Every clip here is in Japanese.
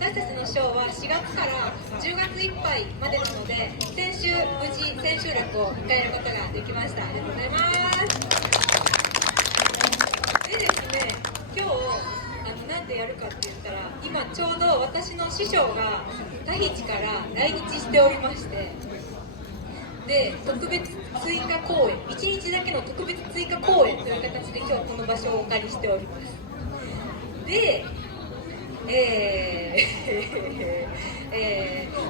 私たちのショーは4月から10月いっぱいまでなので、先週無事千秋楽を迎えることができました。ありがとうございます。でですね、今日なんでやるかって言ったら、今ちょうど私の師匠がタヒチから来日しておりまして、で特別追加公演、1日だけの特別追加公演という形で今日この場所をお借りしております。で、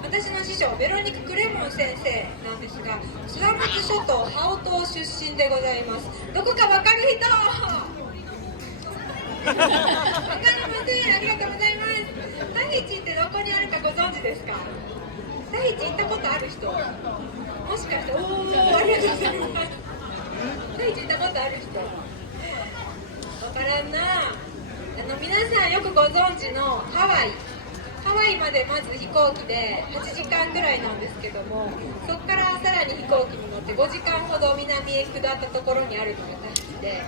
私の師匠ベロニカ・クレモン先生なんですが、スワムズ諸島ハオ島出身でございます。どこかわかる人？わかりません。ありがとうございます。タヒチってどこにあるかご存知ですか？タヒチ行ったことある人？もしかして、ありがとうございます。タヒチ行ったことある人？わからんな。皆さんよくご存知のハワイまでまず飛行機で8時間ぐらいなんですけども、そこからさらに飛行機に乗って5時間ほど南へ下ったところにあるのがタヒチで、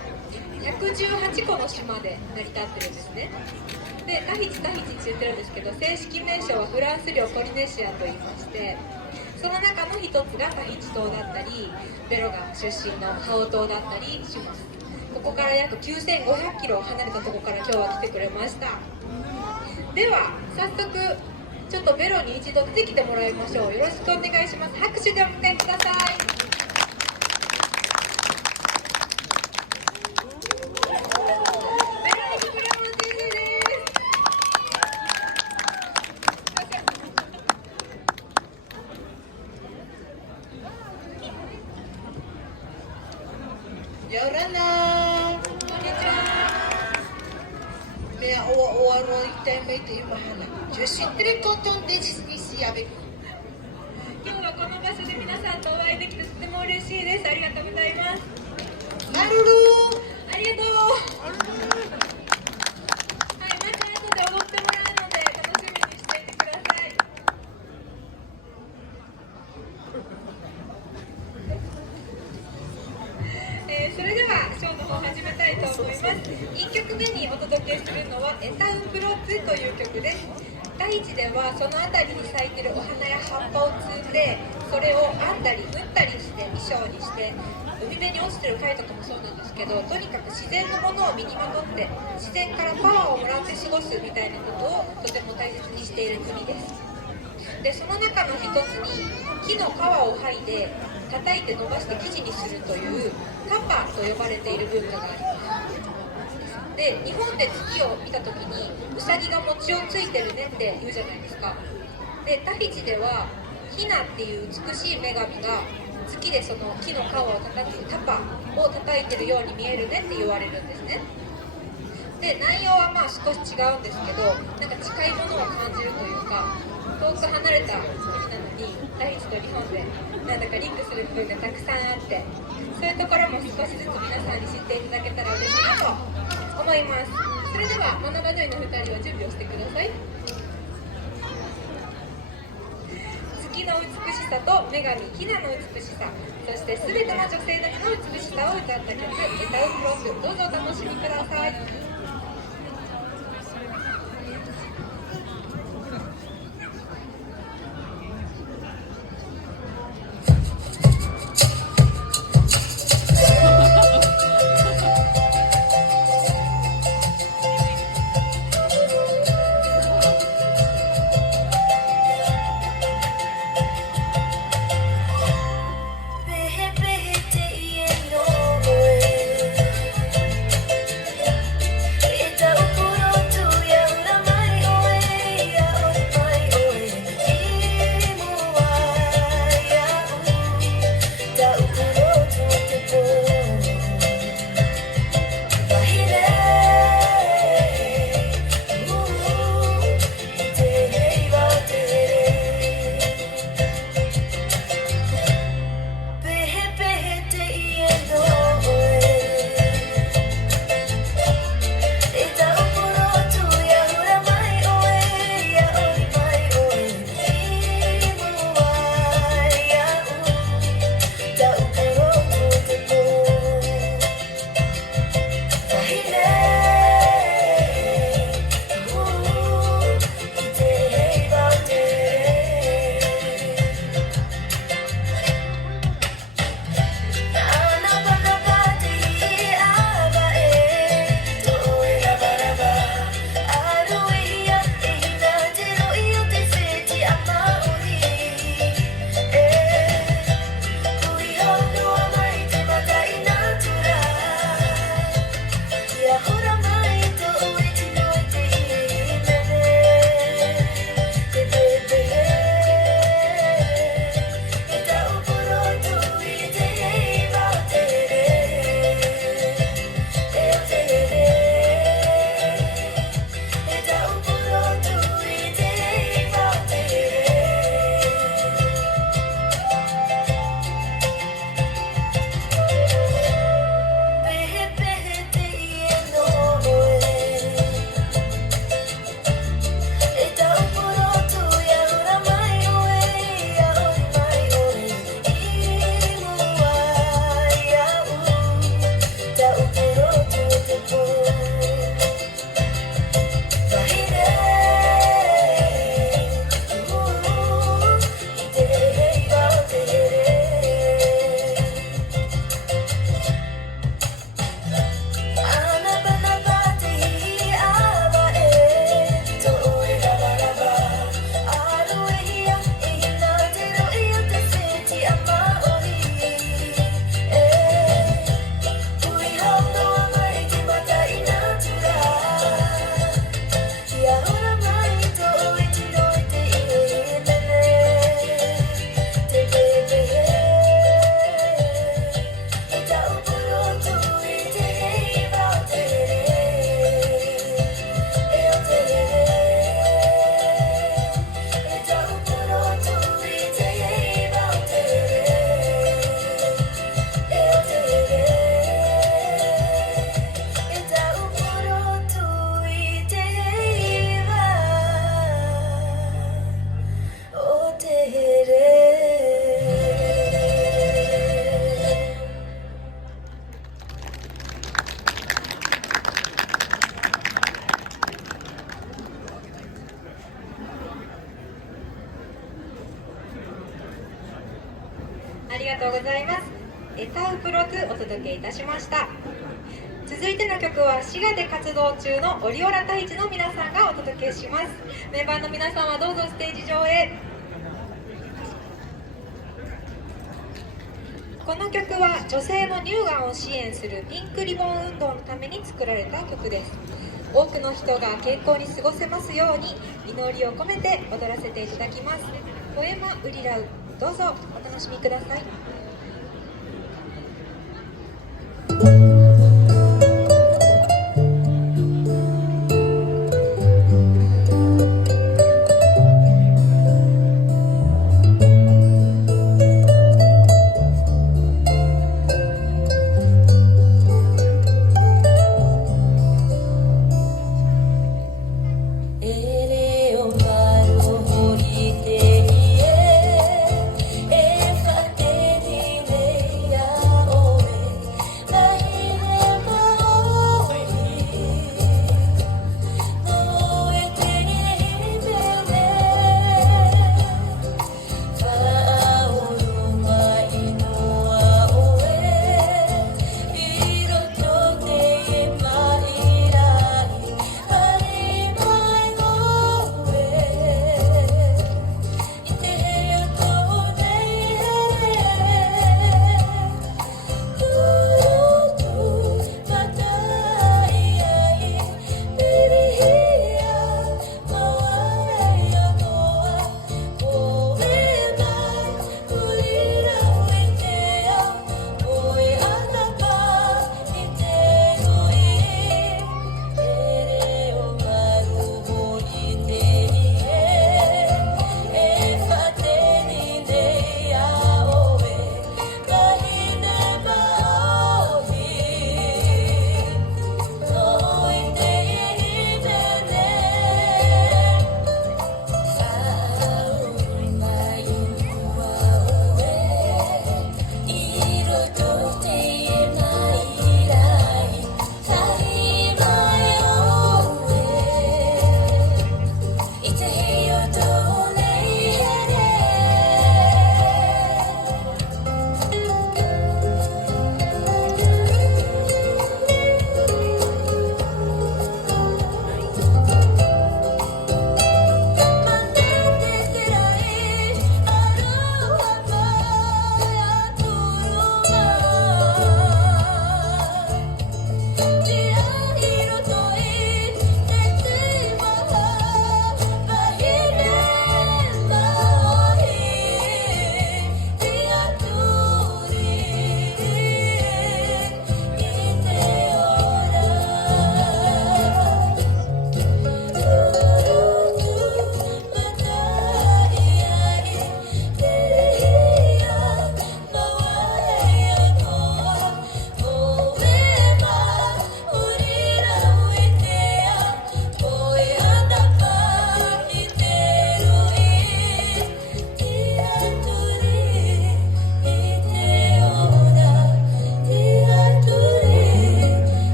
118個の島で成り立ってるんですね。でタヒチって言ってるんですけど、正式名称はフランス領ポリネシアと言いまして、その中の一つがタヒチ島だったり、ベロが出身のハオ島だったりします。ここから約9500キロ離れたところから今日は来てくれました。では早速ちょっとベロに一度出てきてもらいましょう。よろしくお願いします。拍手でお迎えください。Je suis très contente d'être ici avec vous. 今日はこの場所で皆さんとお会いできてとても嬉しいです。ありがとうございます。マルルありがとう。はい、また後で踊ってもらうので楽しみにしていてください。それではショーの方始めたいと思います。1曲目にお届けするのはエタウンプロッツという曲です。タヒチではその辺りに咲いてるお花や葉っぱを摘んで、それを編んだり縫ったりして衣装にして、海辺に落ちてる貝とかもそうなんですけど、とにかく自然のものを身にまとって自然からパワーをもらって過ごすみたいなことをとても大切にしている国です。でその中の一つに木の皮を剥いで叩いて伸ばして生地にするというタパと呼ばれている文化があります。で日本で月を見た時にウサギが餅をついてるねって言うじゃないですか。でタヒチではヒナっていう美しい女神が月でその木の皮を叩くタパを叩いてるように見えるねって言われるんですね。で内容はまあ少し違うんですけど、なんか近いものを感じるというか、遠く離れた国なのにタヒチと日本でなんだかリンクする部分がたくさんあって、そういうところも少しずつ皆さんに知っていただけたら嬉しいなと思います。それではマナバドゥイの2人は準備をしてください。月の美しさと女神ヒナの美しさ、そして全ての女性たちの美しさを歌った曲エタウンプロック、どうぞお楽しみください。ございます。エタウプロ2お届けいたしました。続いての曲は滋賀で活動中のオリオラ太一の皆さんがお届けします。メンバーの皆さんはどうぞステージ上へ。この曲は女性の乳がんを支援するピンクリボン運動のために作られた曲です。多くの人が健康に過ごせますように祈りを込めて踊らせていただきます。ポエマウリラウ、どうぞお楽しみください。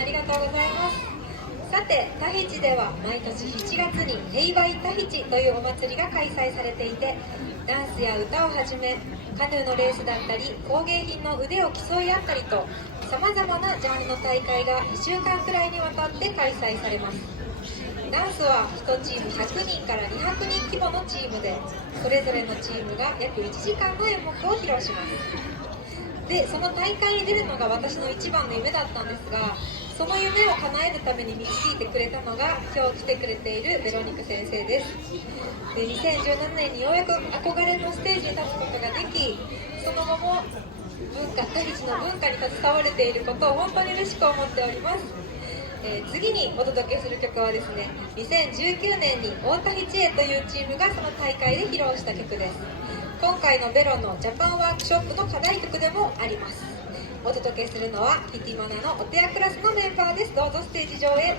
ありがとうございます。さて、タヒチでは毎年7月にヘイバイタヒチというお祭りが開催されていて、ダンスや歌をはじめカヌーのレースだったり工芸品の腕を競い合ったりとさまざまなジャンルの大会が2週間くらいにわたって開催されます。ダンスは1チーム100人から200人規模のチームで、それぞれのチームが約1時間の演目を披露します。で、その大会に出るのが私の一番の夢だったんですが、その夢を叶えるために導いてくれたのが今日来てくれているベロニク先生です。で、2017年にようやく憧れのステージに立つことができ、その後もタヒチの文化に携われていることを本当に嬉しく思っております。次にお届けする曲はですね、2019年に大タヒチエというチームがその大会で披露した曲です。今回のベロのジャパンワークショップの課題曲でもあります。お届けするのはヒティマナのお手屋クラスのメンバーです。どうぞステージ上へ。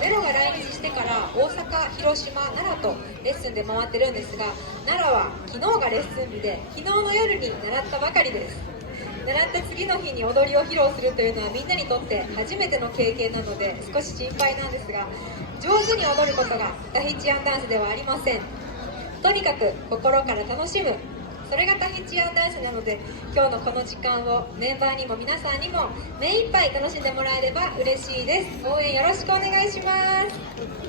ベロが来日してから大阪、広島、奈良とレッスンで回ってるんですが、奈良は昨日がレッスン日で昨日の夜に習ったばかりです。習って次の日に踊りを披露するというのはみんなにとって初めての経験なので少し心配なんですが、上手に踊ることがタヒチアンダンスではありません。とにかく心から楽しむ、それがタヒチアンダンスなので、今日のこの時間をメンバーにも皆さんにも目いっぱい楽しんでもらえれば嬉しいです。応援よろしくお願いします。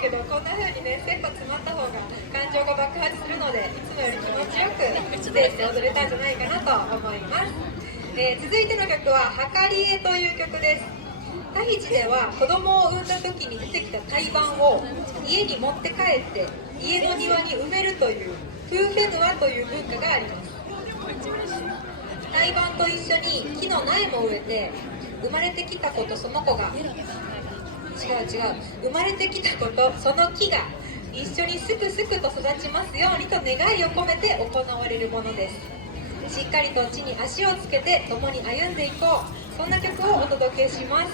けど、こんな風にね、切羽詰まった方が感情が爆発するので、いつもより気持ちよくステージで踊れたんじゃないかなと思います。続いての曲は「はかりえ」という曲です。タヒチでは子供を産んだ時に出てきた胎盤を家に持って帰って家の庭に埋めるというプーフェヌアという文化があります。胎盤と一緒に木の苗も植えて、生まれてきた子とその子が生まれてきた子とその木が一緒にすくすくと育ちますようにと願いを込めて行われるものです。しっかりと地に足をつけて共に歩んでいこう、そんな曲をお届けします。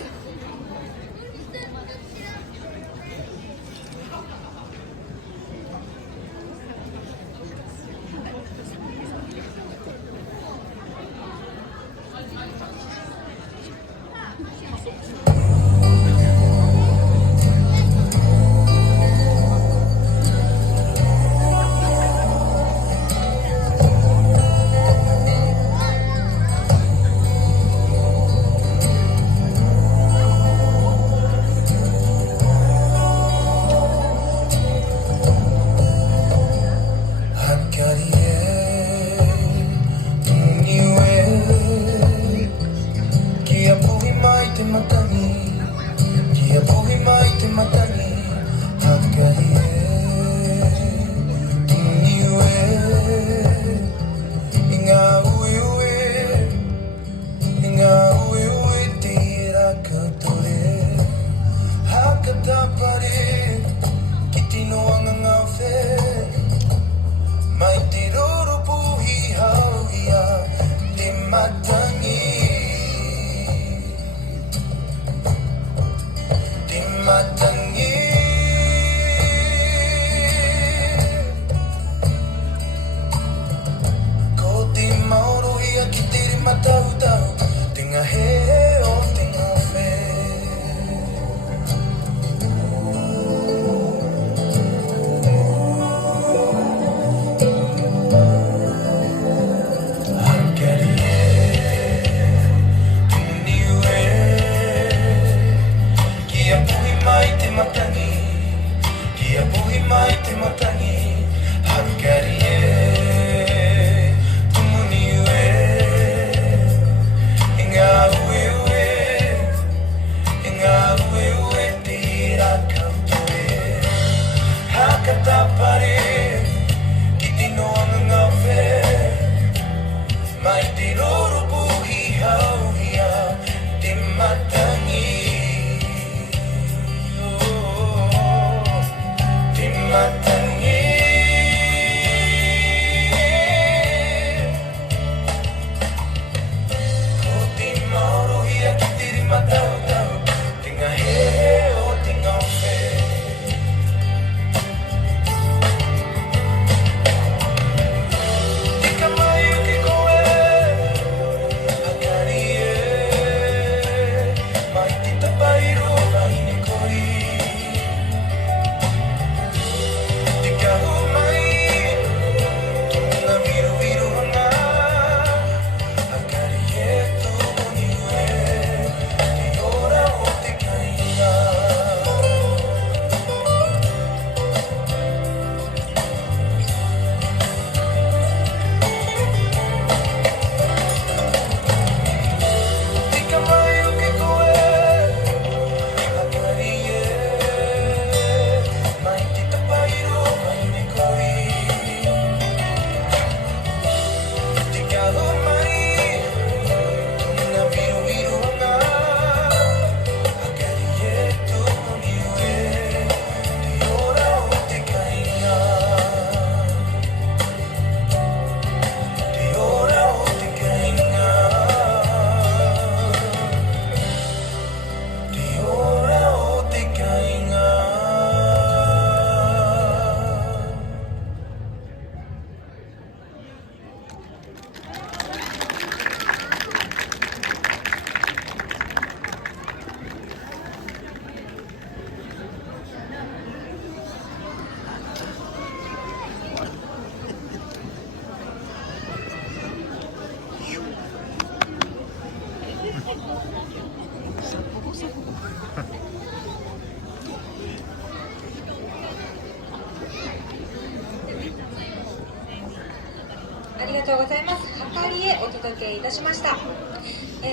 ありがとうございます。はかりへお届けいたしました。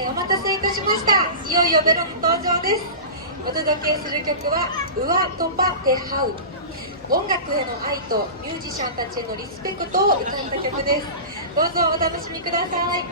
お待たせいたしました。いよいよベロの登場です。お届けする曲は「ウワトパテハウ」。音楽への愛とミュージシャンたちへのリスペクトを歌った曲です。どうぞお楽しみください。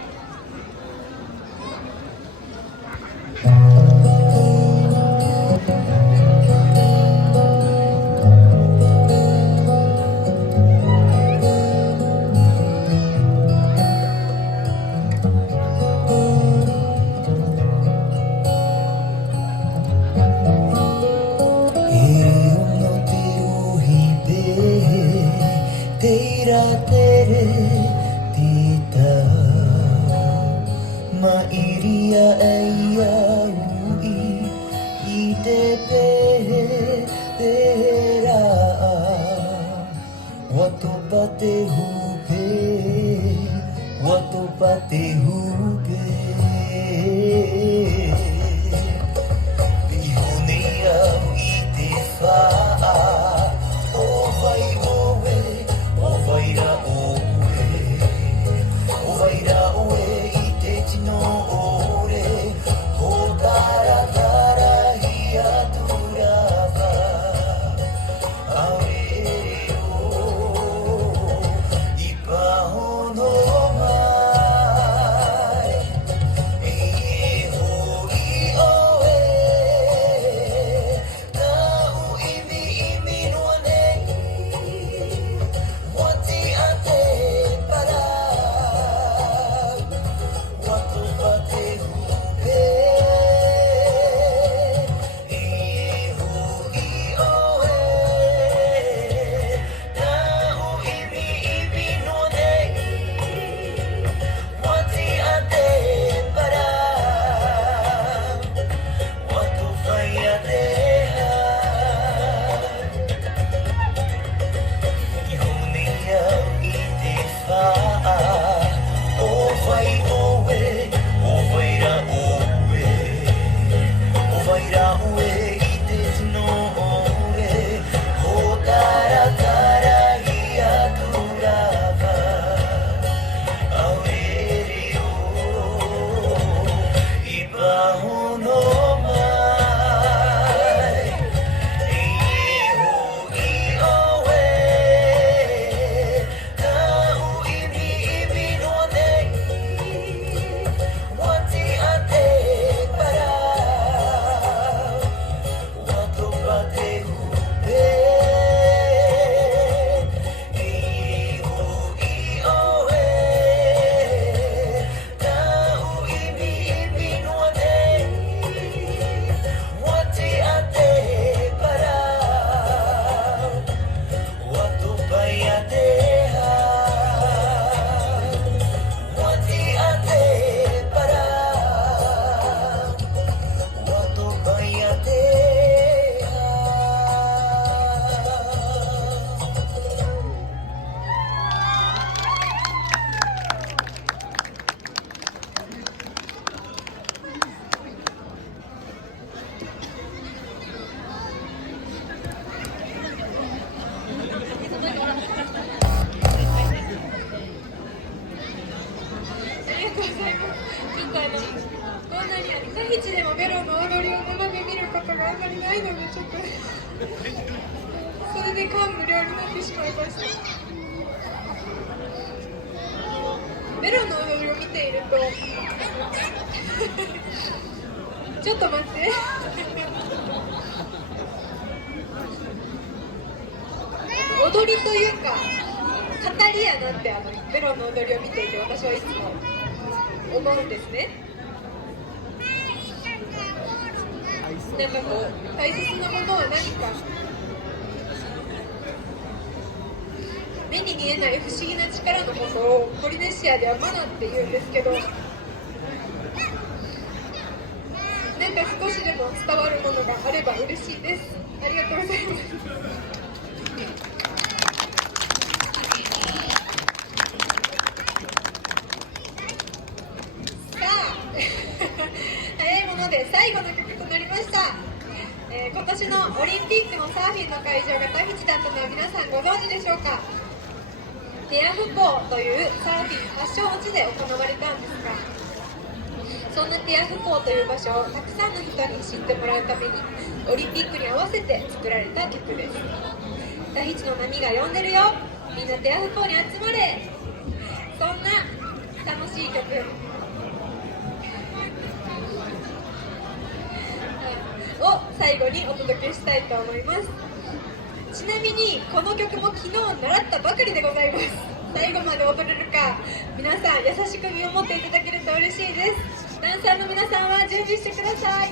それで感無量になってしまいました。メロの踊りを見ているとちょっと待って踊りというか語りやなってメロの踊りを見ていて私はいつも思うんですね。なんかこう大切なものは何か目に見えない不思議な力のことをポリネシアではマナって言うんですけど、なんか少しでも伝わるものがあれば嬉しいです。ありがとうございます。さあ早いもので最後の曲となりました。今年のオリンピックのサーフィンの会場がタヒチだったのは皆さんご存知でしょうか。テアフ港というサーフィン発祥地で行われたんですが、そんなテアフ港という場所をたくさんの人に知ってもらうためにオリンピックに合わせて作られた曲です。タヒチの波が呼んでるよ、みんなテアフ港に集まれ。そんな楽しい曲を最後にお届けしたいと思います。ちなみにこの曲も昨日習ったばかりでございます。最後まで踊れるか皆さん優しく見守っていただけると嬉しいです。ダンサーの皆さんは準備してください。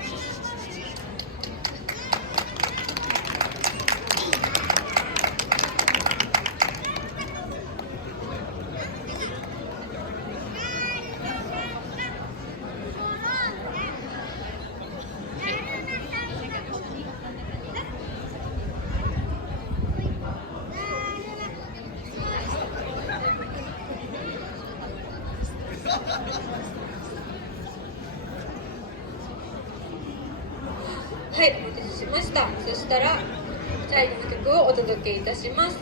はい、お待たせしました。そしたら最後の曲をお届けいたします。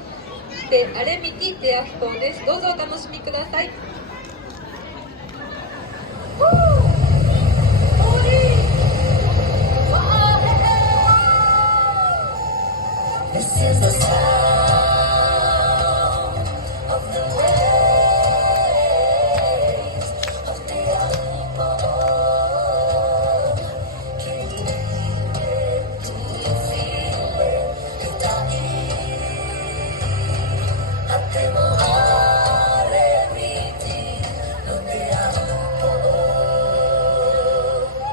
で、アレミティ・テアフコーです。どうぞお楽しみください。This is the sound of the waves of the Alpo. Can you feel it? Do you feel it? 歌いあってもあれみてのである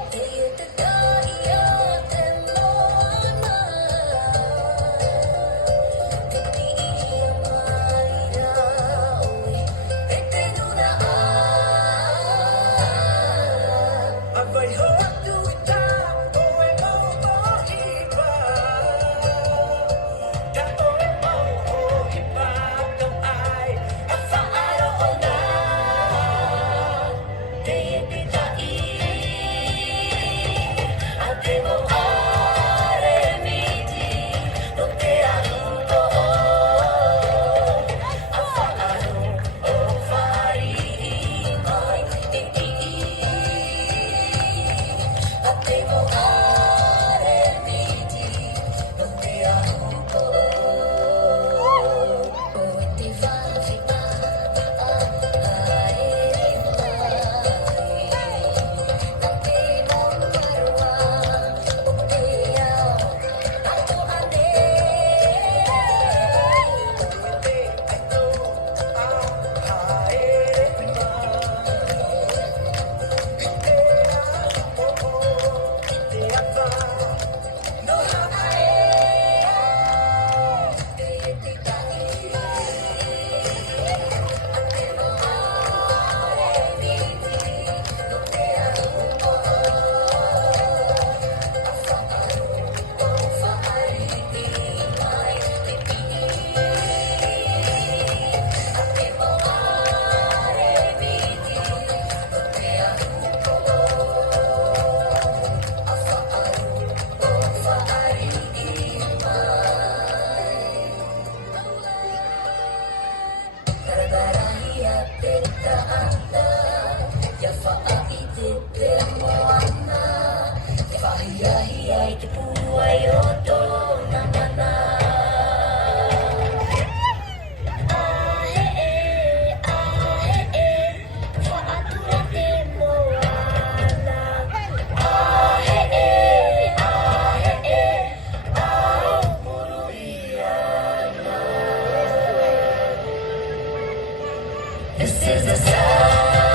って言ってたいやでもThis is the sound